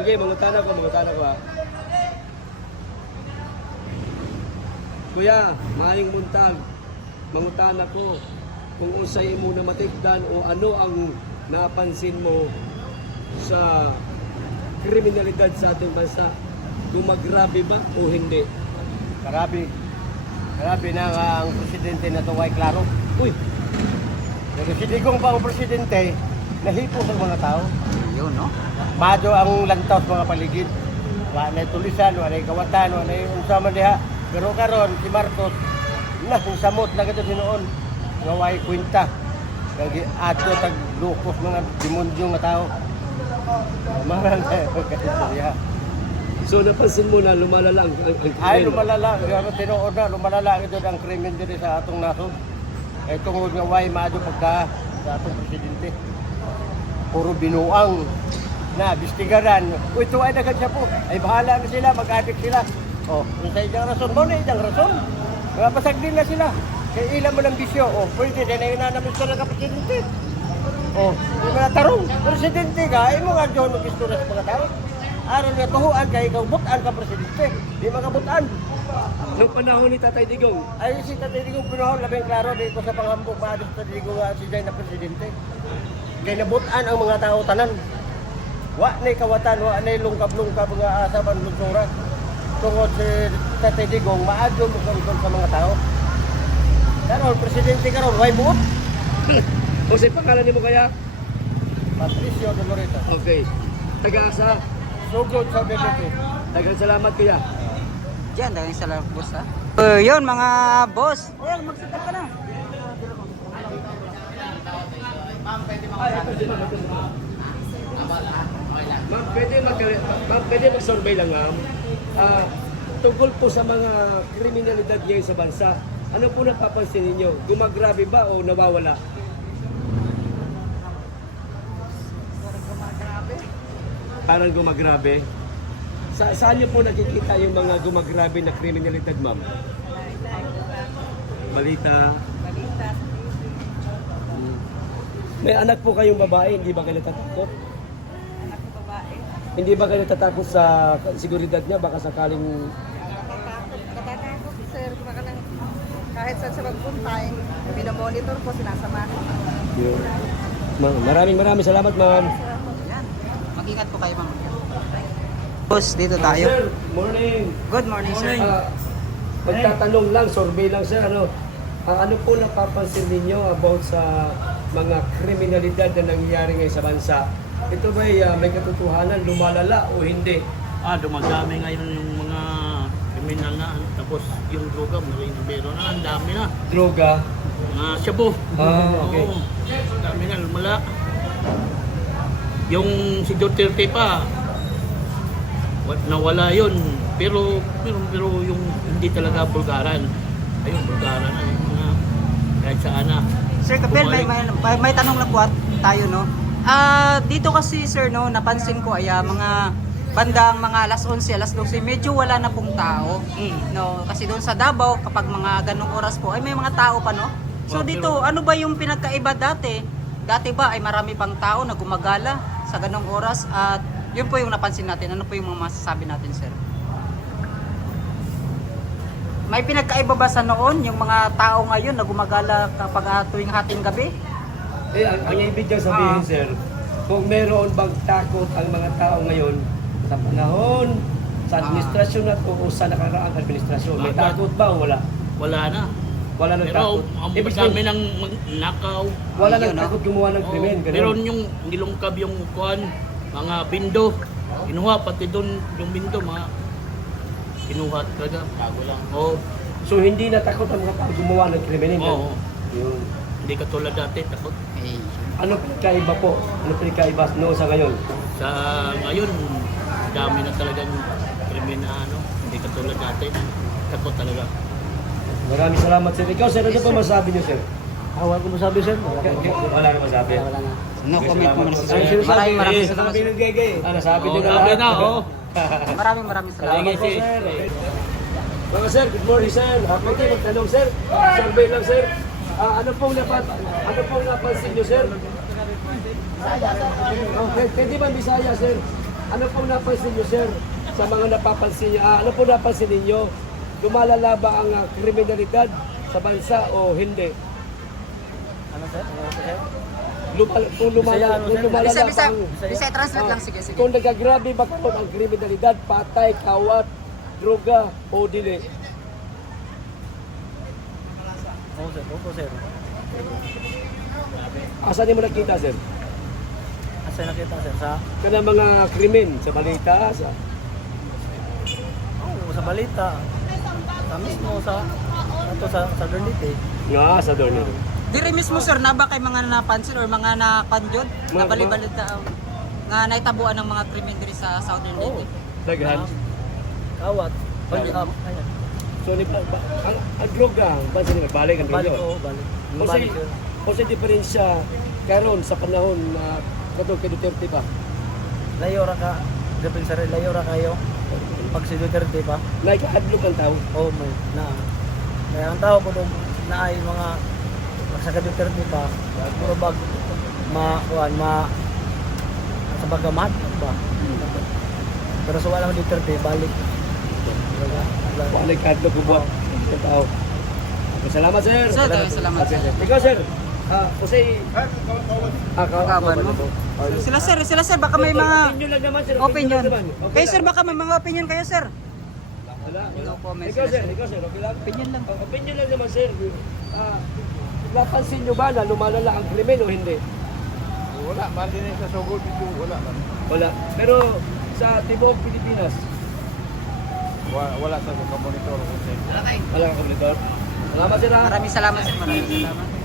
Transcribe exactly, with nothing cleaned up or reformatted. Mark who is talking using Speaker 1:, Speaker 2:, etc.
Speaker 1: Okay, mangutan ako, mangutan ako ha. Kuya, maayong buntag. Mangutan ako kung usay mo na matigdan o ano ang napansin mo sa kriminalidad sa ating bansa. Kung magrabe ba o hindi?
Speaker 2: Grabe. Grabe na nga ang presidente na ito ay klaro.
Speaker 1: Uy,
Speaker 2: Pero si Digong pa ang presidente, nahipo sa mga tao.
Speaker 3: Yun, no?
Speaker 2: Mado ang lantaw sa mga paligid. Wala na tulisan, wala na kawatan, wala na unsa man diha. Pero karon si Marcos, na samot na gito sinuon. Nga way kwenta. Kagi ato tag lukos mga demonyo nga tao. Maran na
Speaker 1: so napansin mo na lumalala ang, ang, ang
Speaker 2: Ay,
Speaker 1: krimen.
Speaker 2: lumalala. Pero tinuod na, lumalala ito ang krimen dito sa atong nasod. Ay tungod nga way maado pagka sa atong presidente. Puro binuang na bistigaran. Uy, ito ay dagan siya po. Ay bahala na sila, mag-addict sila. Oh, yung sa isang rason mo na isang rason. Mga basag din na sila. Kaya ilan mo ng bisyo. Oh, pwede din na inanamis ko na ka-presidente. Oh, yung mga tarong. Presidente ka, ay mo nga dyan mag-istura sa mga tao. Aron nga tuhuan kay ikaw butan ka presidente. Di makabutan.
Speaker 1: Nung panahon ni Tatay Digong,
Speaker 2: Ay si Tatay Digong pinuhon labing klaro dito sa pangambok maadto sa Tatay Digong nga si Jay na presidente. Kay nabutan ang mga tao tanan. Wa nay kawatan, wa nay lungkab-lungkab nga asa ban lutsura. Tungod si Tatay Digong maadto mo sa mga tao. Karon presidente karon way buot.
Speaker 1: o sa pangalan ni mo kaya?
Speaker 2: Patricio Dolorito.
Speaker 1: Okay. Taga-asa.
Speaker 2: Sugod sa B B P.
Speaker 1: Daghang salamat kuya.
Speaker 3: Diyan, dahil sa lang, boss, ha? Uh, yun, mga boss. Ayan, mag-set up ka na.
Speaker 1: Ma'am, pwede mag ma'am, pwede mag-survey lang ma'am. Ah, tungkol po sa mga kriminalidad ngayon sa bansa. Ano po napapansin ninyo? Gumagrabe ba o nawawala? Parang gumagrabe. Sa saan niyo po nakikita yung mga gumagrabe na kriminalidad, ma'am? Balita. Hmm. May anak po kayong babae, hindi ba kayo natatakot?
Speaker 4: Anak ko babae.
Speaker 1: Hindi ba kayo natatakot sa seguridad niya? Baka sakaling...
Speaker 4: Natatakot, natatakot sir. Baka nang kahit saan siya magpunta, eh, minomonitor ko, sinasama ko.
Speaker 1: Yun. Ma'am, maraming maraming salamat, ma'am.
Speaker 3: Yan. Mag-ingat po kayo, ma'am. Boss, dito
Speaker 1: Ah,
Speaker 3: tayo.
Speaker 1: sir, morning.
Speaker 3: Good morning, sir.
Speaker 1: Ah, magtatanong lang, survey lang, sir. Ano, ah, ano po napapansin ninyo about sa mga kriminalidad na nangyayari ngayon sa bansa? Ito ba may katotohanan, lumalala o hindi?
Speaker 5: Ah, dumadami ngayon yung mga kriminal na, tapos yung droga, maling numero na, ang dami na.
Speaker 1: Droga.
Speaker 5: Mga shabu.
Speaker 1: Ah, okay.
Speaker 5: Oo, dami na, lumala. Yung si Duterte pa, wa- nawala yun. Pero, pero, pero yung hindi talaga bulgaran. Ayun, bulgaran na yung mga kahit saan na.
Speaker 3: Sir Kapel, may, may, may, may tanong lang po at tayo, no? Ah, dito kasi, sir, no, napansin ko ay ah, mga bandang mga alas onse, alas dose, medyo wala na pong tao.
Speaker 5: Mm.
Speaker 3: No, kasi doon sa Davao, kapag mga ganong oras po, ay may mga tao pa, no? So
Speaker 5: Oh,
Speaker 3: dito,
Speaker 5: pero-
Speaker 3: ano ba yung pinagkaiba dati? Dati ba ay marami pang tao na gumagala sa ganong oras? At yun po yung napansin natin. Ano po yung mga masasabi natin, sir? May pinagkaiba ba sa noon yung mga tao ngayon na gumagala kapag ah, tuwing hating gabi?
Speaker 1: Eh, ang, ang ibig niyang sabihin,
Speaker 3: Ah.
Speaker 1: sir, kung meron bang takot ang mga tao ngayon sa panahon, sa administrasyon at o sa nakaraang administrasyon, may
Speaker 5: Ah,
Speaker 1: takot ba o wala?
Speaker 5: Wala na.
Speaker 1: Wala nang
Speaker 5: Pero
Speaker 1: takot.
Speaker 5: ang
Speaker 1: Ibig
Speaker 5: dami
Speaker 1: sabihin,
Speaker 5: ng mag- nakaw.
Speaker 1: wala
Speaker 3: Ayun,
Speaker 1: nang
Speaker 3: no?
Speaker 1: takot gumawa ng krimen.
Speaker 5: Oo,
Speaker 1: ganun.
Speaker 5: meron yung nilungkab yung kuan, mga bindo. Kinuha pati doon yung bindo, mga kinuha talaga. Bago lang. Oo.
Speaker 1: So hindi natakot ang mga tao gumawa ng krimen.
Speaker 5: Oo.
Speaker 1: Yun.
Speaker 5: Hindi katulad dati, takot.
Speaker 3: Eh,
Speaker 1: Ano pinakaiba po? Ano pinakaiba no sa ngayon?
Speaker 5: Sa ngayon, dami na talagang krimen na ano, hindi katulad dati. Takot talaga.
Speaker 1: Maraming salamat, sir. Ikaw, sir, ano po masabi niyo, sir?
Speaker 2: Awal ko masabi sir.
Speaker 1: Wala na masabi.
Speaker 3: wala na. No
Speaker 1: Okay,
Speaker 3: comment
Speaker 1: salamat
Speaker 3: muna
Speaker 1: po,
Speaker 3: sa
Speaker 1: sir.
Speaker 3: sir. Maraming maraming
Speaker 1: Eh,
Speaker 3: salamat.
Speaker 1: sabi ng gay-gay. Ah, nasabi
Speaker 5: Oo,
Speaker 1: din na
Speaker 5: sabi
Speaker 1: lahat.
Speaker 5: na, oo.
Speaker 3: Maraming maraming salamat.
Speaker 1: Salamat po, sir. Okay. Mga sir, good morning, sir. Ah, pwede magtanong, sir. Survey lang, sir. Ah, ano pong napan ano pong napansin niyo, sir? Okay, pwede ba Bisaya, sir? ano po napansin niyo, sir? Sa mga napapansin niyo, ah, ano po napansin ninyo? Lumalala ba ang ah, kriminalidad sa bansa o hindi?
Speaker 2: Ano sir? Ano sir?
Speaker 1: Lumal, kung lumalala,
Speaker 2: ano,
Speaker 1: kung
Speaker 2: sir?
Speaker 1: lumalala
Speaker 3: Bisa,
Speaker 1: ba
Speaker 3: bisa,
Speaker 1: ang...
Speaker 3: bisa, translate
Speaker 1: ah,
Speaker 3: lang, sige, sige.
Speaker 1: Kung nagagrabe ba karon ang kriminalidad, patay, kawat, droga o dili?
Speaker 2: Oo sir, opo sir.
Speaker 1: Asa niyo mo nakita, sir?
Speaker 2: Asa nakita sir? Sa,
Speaker 1: Kana mga krimen sa balita, sa...
Speaker 2: oh, sa balita. Sa mismo sa, ato sa, sa Dernite.
Speaker 1: Nga, sa doon.
Speaker 3: Diri mismo sir, na ba kay mga napansin or mga napanjod na
Speaker 1: Mga-
Speaker 3: balibalita ang nga naitabuan ng mga krimen diri sa Southern
Speaker 2: Oo.
Speaker 3: Leyte?
Speaker 1: Daghan.
Speaker 2: Kawat. Bali,
Speaker 1: Kawat.
Speaker 2: um, ayun.
Speaker 1: So, ni, ba, ba- ang, ang droga, ba sila nagbalik ang
Speaker 2: Balik
Speaker 1: droga?
Speaker 2: oo, balik.
Speaker 1: Kasi,
Speaker 2: Balik yun.
Speaker 1: kasi diferensya karon sa panahon na katong kay Duterte pa.
Speaker 2: Layo ra ka. Depende sa rin, layo ra kayo. Pag si Duterte pa.
Speaker 1: Nagkaadlok ang tao.
Speaker 2: Oh my, na. Kaya ang tao ko doon na ay mga sa Duterte pa. Puro bag ma kuan ma sa bagamat ba. Pero sa walang Duterte balik. Wala. Wala.
Speaker 1: Wala nagkaadlok ko buhat ang tao. Salamat, sir.
Speaker 3: Sir, tayo, salamat, sir.
Speaker 1: Ikaw, sir. Ah, kasi... Ah,
Speaker 3: Kawan mo. Sila sir, sila sir, baka may mga
Speaker 1: Opinion lang naman, sir.
Speaker 3: opinion.
Speaker 1: lang naman. Okay
Speaker 3: Kayo
Speaker 1: lang.
Speaker 3: sir, baka may mga opinion kayo sir.
Speaker 1: Wala, wala.
Speaker 3: No comment,
Speaker 1: Ikaw,
Speaker 3: sir.
Speaker 1: sir. Ikaw, sir. Okay lang?
Speaker 3: Opinion lang.
Speaker 1: Ah, opinion lang naman, sir. Ah, napansin nyo ba na lumalala ang krimen o hindi?
Speaker 6: Wala, mali na sa sugod dito, wala man.
Speaker 1: Wala. Pero sa Tibok, Pilipinas,
Speaker 6: Wala, wala sa monitor.
Speaker 1: wala kang komunitor. Salamat, sir. ah.
Speaker 3: Maraming salamat sir, maraming salamat.